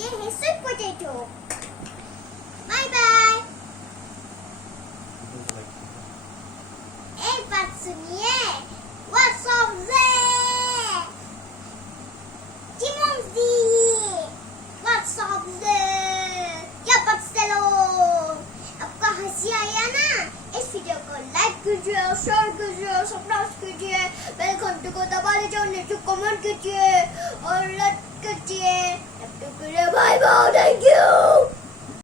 ये है sweet potato. Bye bye. एक बात सुनिए, What's up there? Timothy, what's up there? या बक्सलोन, आपका हंसी आया ना? इस वीडियो को लाइक कीजिए, शेयर कीजिए, सब्सक्राइब कीजिए, बेल घंटे को दबा लीजिए, नीचे कमेंट कीजिए और लाइक कीजिए। तब तक के लिए बाय बाय, थैंक यू।